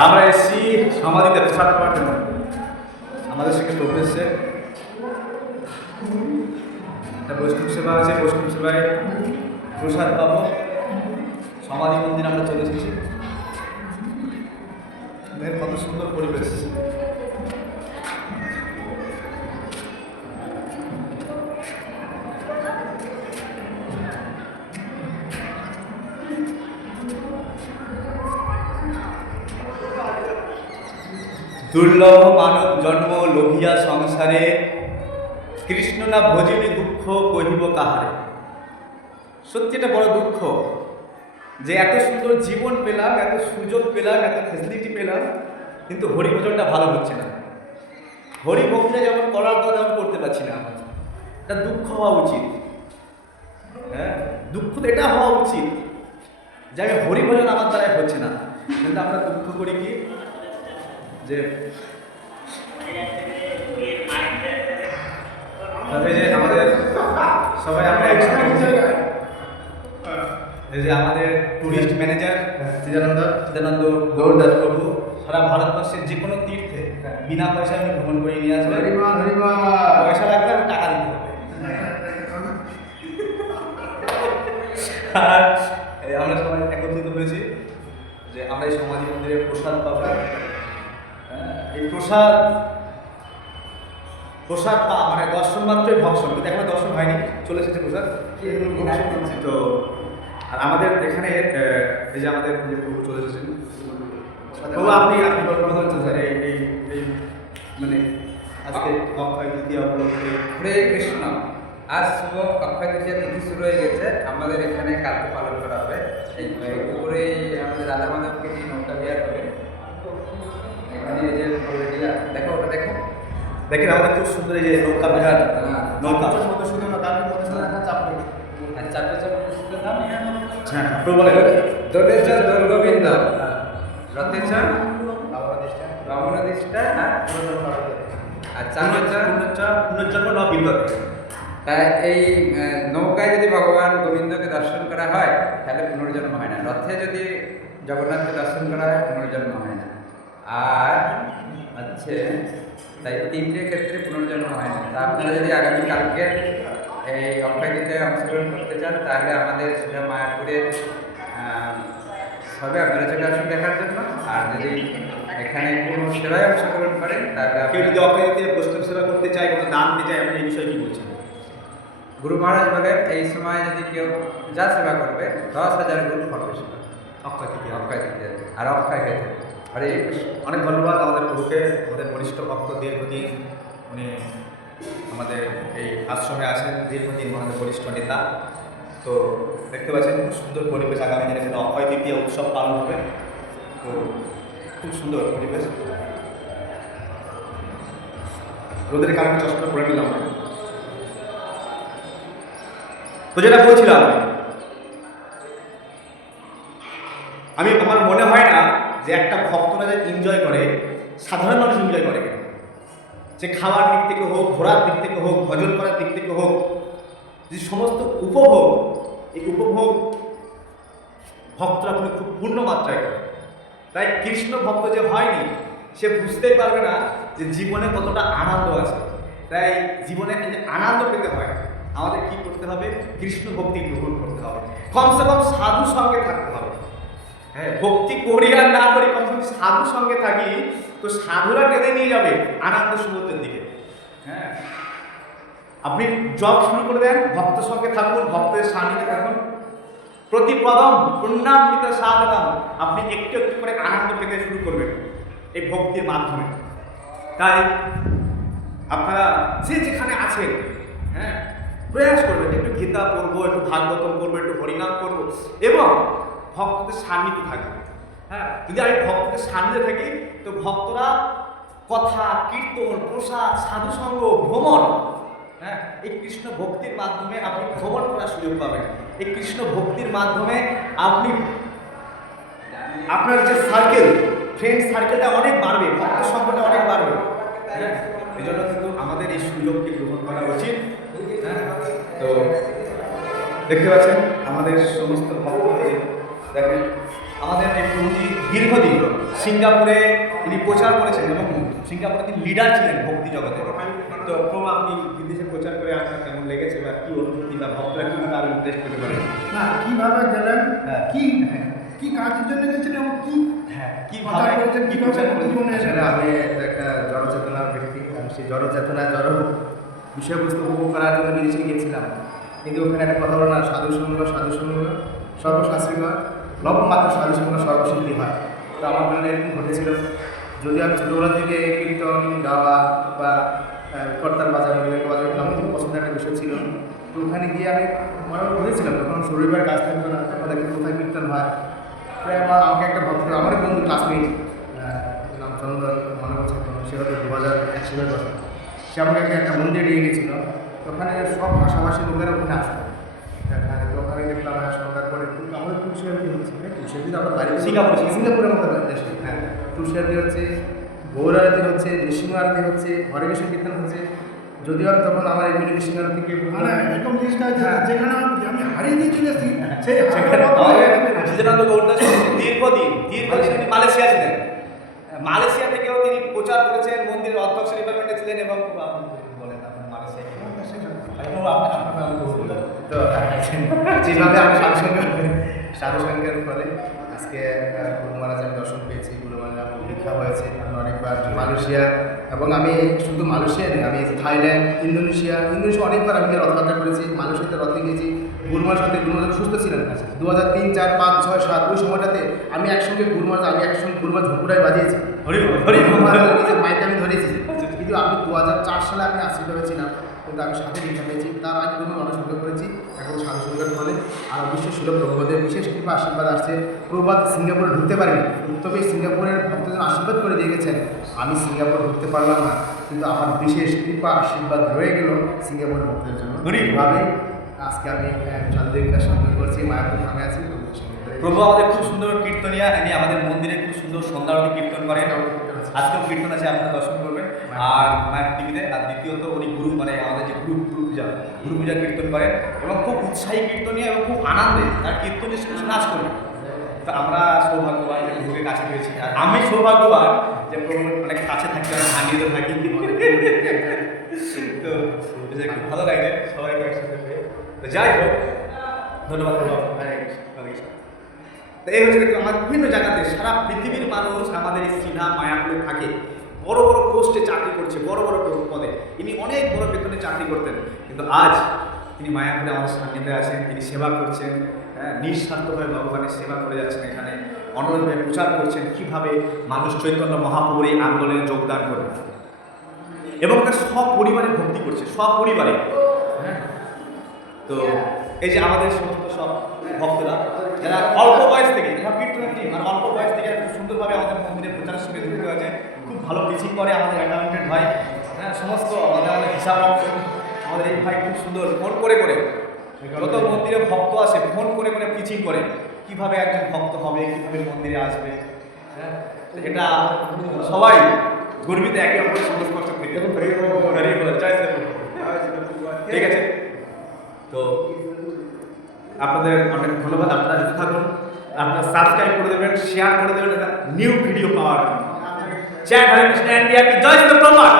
আমরা এসেছি সমাধিতে প্রসাদ পাওয়ার জন্য। আমাদের সঙ্গে প্রভু এসছে, একটা বৈষ্ণব সেবা আছে, বৈষ্ণব সেবায় প্রসাদ পাবো। সমাধি মন্দির আমরা চলে এসেছি। কত সুন্দর পরিবেশ। দুর্লভ মানব জন্ম লোভিয়া সংসারে, কৃষ্ণ না ভজিলে দুঃখ কহিব কাহারে। সত্যি এটা বড় দুঃখ যে এত সুন্দর জীবন পেলাম, এত সুযোগ পেলাম, এত ফেসিলিটি পেলাম, কিন্তু হরিভজনটা ভালো হচ্ছে না। হরিভক্তিটা যেমন করার কথা তেমন করতে পারছি না। এটা দুঃখ হওয়া উচিত। হ্যাঁ, দুঃখ তো এটা হওয়া উচিত যে আমি হরিভজন আমার দ্বারাই হচ্ছে না, কিন্তু আমরা দুঃখ করি কি যে আমাদের সবাই আমরা একসাথে, এই যে আমাদের টুরিস্ট ম্যানেজার চিদানন্দ গৌরদাস প্রভু সারা ভারতবর্ষের যে কোনো তীর্থে বিনা পয়সায় আমি ভ্রমণ করে নিয়ে আসবে। পয়সা লাগবে, আমি টাকা দিতে হবে। আর আমরা সবাই একত্রিত হয়েছি যে আমরা এই সমাধি মন্দিরে প্রসাদ পাবো। এই প্রসাদ মানে দর্শন মাত্রই ভক্ষণ, কিন্তু এখনো দর্শন হয়নি, চলে এসেছে প্রসাদ। তো আর আমাদের এখানে এই যে আমাদের প্রভু চলে এসেছেন, প্রভু আপনি বলতে হচ্ছে স্যার এই মানে আজকে অক্ষয় তৃতীয়া উপলক্ষে। হরে কৃষ্ণ। আজ শুভ অক্ষয় তৃতীয়া তিথি শুরু হয়ে গেছে। আমাদের এখানে কালকে পালন করা হবে। এই উপরে আমাদের রাধা মাধবকে নিয়ে নৌকা বিহার হবে। এখানে এই যে দেখো, ওটা দেখো, দেখেন আমাদের খুব সুন্দর এই যে নৌকা বিহার। নৌকা মতো শুধু না, তার মধ্যে শুধু চাপড়ি আর চাপড়ি শুধু নাম। হ্যাঁ, প্রভু বলে দোলেশ দোল গোবিন্দ রথেশ রমণদিষ্ঠা আর পুনর্জন্ম ন বিন্দতে। তাই এই নৌকায় যদি ভগবান গোবিন্দকে দর্শন করা হয় তাহলে পুনর্জন্ম হয় না। রথে যদি জগন্নাথকে দর্শন করা হয় পুনর্জন্ম হয় না। আর হচ্ছে তাই তিনটে ক্ষেত্রে পুনর্জন্ম হয় না। তা আপনারা যদি আগামীকালকে এই অক্ষয় তৃতীয়ায় অংশগ্রহণ করতে চান তাহলে আমাদের সেটা মায়াপুরে সবে আপনারা চলে আসুন দেখার জন্য। আর যদি এখানে কোনো সেবায় অংশগ্রহণ করেন তাহলে কেউ যদি অক্ষয় তৃতীয়া বৈষ্ণব সেবা করতে চায়, কোনো দান দিতে চায়, আপনি এই বিষয়ে কি বলছেন? গুরু মহারাজ বলেন এই সময় যদি কেউ যা সেবা করবে 10,000 গুণ ফল বেশি অক্ষয় তৃতীয়া আর অক্ষয় খেতে। হরে কৃষ্ণ। অনেক ধন্যবাদ আমাদের প্রভুকে, আমাদের বরিষ্ঠ ভক্ত দীর্ঘদিন উনি আমাদের এই আশ্রমে আছেন, দীর্ঘদিন আমাদের বরিষ্ঠ নেতা। তো দেখতে পাচ্ছেন খুব সুন্দর পরিবেশ। আগামী দিনে এখানে অক্ষয় তৃতীয়া উৎসব পালন হবে। তো খুব সুন্দর পরিবেশ। রোদের কারণে চশমা পরে নিলাম। তো যেটা বলছিলাম, আমি আমার মনে হয় না যে একটা ভক্তরা যে এনজয় করে, সাধারণ মানুষ এনজয় করে, যে খাওয়ার দিক থেকে হোক, ঘোরার দিক থেকে হোক, ভজন করার দিক থেকে হোক, যে সমস্ত উপভোগ, এই উপভোগ ভক্তরা খুব পূর্ণ মাত্রায় করে। তাই কৃষ্ণ ভক্ত যে হয়নি সে বুঝতেই পারবে না যে জীবনে কতটা আনন্দ আছে। তাই জীবনে আনন্দ পেতে হয় আমাদের কি করতে হবে? কৃষ্ণ ভক্তি গ্রহণ করতে হবে, কমসে কম সাধু সঙ্গে থাকতে হবে। হ্যাঁ, ভক্তি করি আর না করি, কমসে কম সাধু সঙ্গে থাকি তো সাধুরা টেনে নিয়ে যাবে আনন্দ সমুদ্রের দিকে। হ্যাঁ, আপনি জব শুরু করে দেন, ভক্ত সঙ্গে থাকুন, ভক্তের সান্নিধ্যে থাকুন, প্রতিপদম পুণ্যামৃত সাধনম, আপনি একটু একটু করে আনন্দ পেতে শুরু করবেন এই ভক্তির মাধ্যমে। তাই আপনারা যে যেখানে আছেন, হ্যাঁ, প্রয়াস করবেন একটু গীতা পড়বো, একটু ভাগবতম করবো, একটু হরিনাম করবো এবং ভক্তদের সান্নিধ্যে থাকবে। হ্যাঁ, যদি আমি ভক্তদের সান্নিধ্যে থাকি তো ভক্তরা কথা, কীর্তন, প্রসাদ, সাধুসঙ্গ, ভ্রমণ, হ্যাঁ, এই কৃষ্ণ ভক্তির মাধ্যমে আপনি ভ্রমণ করার সুযোগ পাবেন। এই কৃষ্ণ ভক্তির মাধ্যমে আপনি আপনার যে সার্কেল, ফ্রেন্ড সার্কেলটা অনেক বাড়বে, ভক্ত সংখ্যাটা অনেক বাড়বে। হ্যাঁ, এই জন্য কিন্তু আমাদের এই সুযোগকে গ্রহণ করা উচিত। হ্যাঁ, তো দেখতে পাচ্ছেন আমাদের সমস্ত ভক্তদের, দেখেন আমাদের এই প্রভুজি দীর্ঘদিন সিঙ্গাপুরে তিনি প্রচার করেছেন এবং সিঙ্গাপুরে তিনি লিডার ছিলেন ভক্তি জগতে। তো প্রভু, আপনি বিদেশে প্রচার করে আপনার কেমন লেগেছে বা কি অনুভূতি বা ভক্তরা কীভাবে আরো নির্দেশ করতে পারেন? না কিভাবে গেলেন, হ্যাঁ। কি কাজের জন্য গেছেন এবং কি হ্যাঁ, প্রচার কীভাবে করেছেন, কি কিভাবে প্রচার করেছেন? জীবনে আসলে আমি একটা জড়চেতনার ব্যক্তি। আমি সেই জড়চেতনা বিষয়বস্তু উপভোগ করার জন্য বিদেশে গিয়েছিলাম। কিন্তু ওখানে একটা কথা বলো না, সাধু সঙ্গ সর্বশাস্ত্রী হয়, লবমাত্র সাধু সঙ্গ সর্বসিদ্ধি হয়। তো আমার মনে এরকম ঘটেছিল। যদি আমি ছোটোবেলা থেকে কীর্তন গাওয়া বা কর্তার বাজানো আমার খুব পছন্দের একটা বিষয় ছিল। তো ওখানে গিয়ে আমি মনে করেছিলাম তখন শরীরের কাজ থাকতো না, তখন দেখি কোথায় কীর্তন হয়। তাই আমাকে একটা ভক্ত, আমারই বন্ধু ক্লাসমেট, নাম চন্দন, মনে করছে সে হয়তো 2001 সালের কথা। সে আমাকে একটা মন্দিরে নিয়ে গেছিলো। ওখানে সব ভাষাভাষী লোকেরা ওখানে আসতো। তো ওখানে দেখলাম সন্ধ্যার পরে আমাদের তুলসিয়ারতি হচ্ছে, তুলসিয়ারতি আমরা বাড়ি সিঙ্গাপুরের মতো দেশে। হ্যাঁ, তুলসিয়ারতি হচ্ছে, গৌর আরতি হচ্ছে, নৃসিংহ আরতি হচ্ছে, হরে কৃষ্ণ কীর্তন হচ্ছে। যদিও আর তখন আমার এই নৃসিংহ আরতিকে মানে এরকম জিনিসটা আছে যেখানে আমি হারিয়ে দিয়ে চলে এসেছি সেই জিতেন্দ্র গৌড়দাস দীর্ঘদিন তিনি মালয়েশিয়া ছিলেন। মালয়েশিয়া থেকেও তিনি প্রচার করেছেন, মন্দিরের অধ্যক্ষ ডিপার্টমেন্টে ছিলেন এবং বলেন আপনার মালয়েশিয়া তো যেভাবে আমি সাধুসঙ্গের ফলে আজকে গুরু মহারাজের দর্শন পেয়েছি, গুরু মহারাজ দীক্ষা হয়েছে। আমি অনেকবার মালয়েশিয়া, এবং আমি শুধু মালয়েশিয়া নেই, আমি থাইল্যান্ড, ইন্দোনেশিয়া অনেকবার আমি রথযাত্রা করেছি। মালয়েশিয়াতে রথে গিয়েছি গুরু মহারাজের সাথে। গুরু মহারাজ সুস্থ ছিলেন 2003, 4, 5, 6, 7 ওই সময়টাতে আমি একসঙ্গে গুরু মহারাজ ঝুঁকুরায় বাজিয়েছি। গুরু মহারাজের নিজের মাইকে আমি ধরেছি। কিন্তু আমি 2004 সালে আমি আশ্রিত হয়েছিলাম, কিন্তু আমি সাথে দীক্ষা পেয়েছি। তার আগে কোনো অনুসন্ধান করেছি এখন সাধুসঙ্গের ফলে। আর অবশ্যই ছিল প্রভুপাদের বিশেষ কৃপা আশীর্বাদ আসছে। প্রভুপাদ সিঙ্গাপুরে ঢুকতে পারিনি, তবে সিঙ্গাপুরের ভক্তদের আশীর্বাদ করে দিয়ে গেছেন। আমি সিঙ্গাপুর ঢুকতে পারলাম না, কিন্তু আমার বিশেষ কৃপা আশীর্বাদ রয়ে গেল সিঙ্গাপুরের ভক্তদের জন্য। এভাবে আজকে আমি সাধুদের সম্মান করছি, মায়াপুর ধামে আছি। প্রভু আমাদের খুব সুন্দর কীর্তনিয়া, ইনি আমাদের মন্দিরে খুব সুন্দর সন্ধ্যারতি কীর্তন করেন। আজকেও কীর্তন আছে, আপনারা দর্শন করবেন আর মায়ের টিভিতে। আর দ্বিতীয়ত উনি গুরু, মানে আমাদের যে গুরু পূজা কীর্তন করেন এবং খুব উৎসাহী কীর্তনীয় এবং খুব আনন্দে তার কীর্তনের শুনে নাচ করবেন। তো আমরা সৌভাগ্যবান যে প্রভুকে কাছে পেয়েছি, আর আমি সৌভাগ্যবান যে প্রভুর অনেক কাছে থাকি, অনেক আনন্দিত থাকি। তো খুব ভালো লাগে সবাইকে একসাথে পেয়ে। তো যাই হোক, ধন্যবাদ প্রভু। হরে কৃষ্ণ। তো এই হচ্ছে দেখুন, আমার বিভিন্ন জায়গাতে সারা পৃথিবীর মানুষ আমাদের এই সিনহা মায়াপুরে থাকে, বড় বড় পোস্টে চাকরি করছে, বড় বড় পদে। ইনি অনেক বড় বেতনে চাকরি করতেন, কিন্তু আজ তিনি মায়াপুরে আমাদের সান্নিধ্যে আছেন, তিনি সেবা করছেন, নিঃস্বার্থভাবে ভগবানের সেবা করে যাচ্ছেন, এখানে অনন্যভাবে প্রচার করছেন কীভাবে মানুষ চৈতন্য মহাপ্রভুর এই আন্দোলনে যোগদান করবে এবং তার সব পরিবারে ভক্তি করছে, সব পরিবারে। হ্যাঁ, তো এই যে আমাদের সমস্ত সব ভক্তরা যারা অল্প বয়স থেকে, যারা কীর্তনের টিম আর অল্প বয়স থেকে খুব সুন্দরভাবে আমাদের মন্দিরের প্রচারের সঙ্গে যুক্ত হয়েছে, খুব ভালো টিচিং করে আমাদের অ্যাকাউন্টেন্ট ভাই। হ্যাঁ, সমস্ত আমাদের হিসাব আমাদের এই ভাই খুব সুন্দর ফোন করে যত মন্দিরে ভক্ত আসে ফোন করে টিচিং করে কীভাবে একজন ভক্ত হবে, কীভাবে মন্দিরে আসবে। হ্যাঁ, এটা সবাই গর্বিত, একে অপরের সংস্পর্শ থেকে। ঠিক আছে, তো আপনাদের অনেক ধন্যবাদ। আপনারা যদি থাকুন, আপনারা সাবস্ক্রাইব করে দেবেন, শেয়ার করে দেবেন নিউ ভিডিও পাওয়ার জন্য। জয় হরে কৃষ্ণ ইন্ডিয়া কি জয় শ্রী প্রভুপাদ।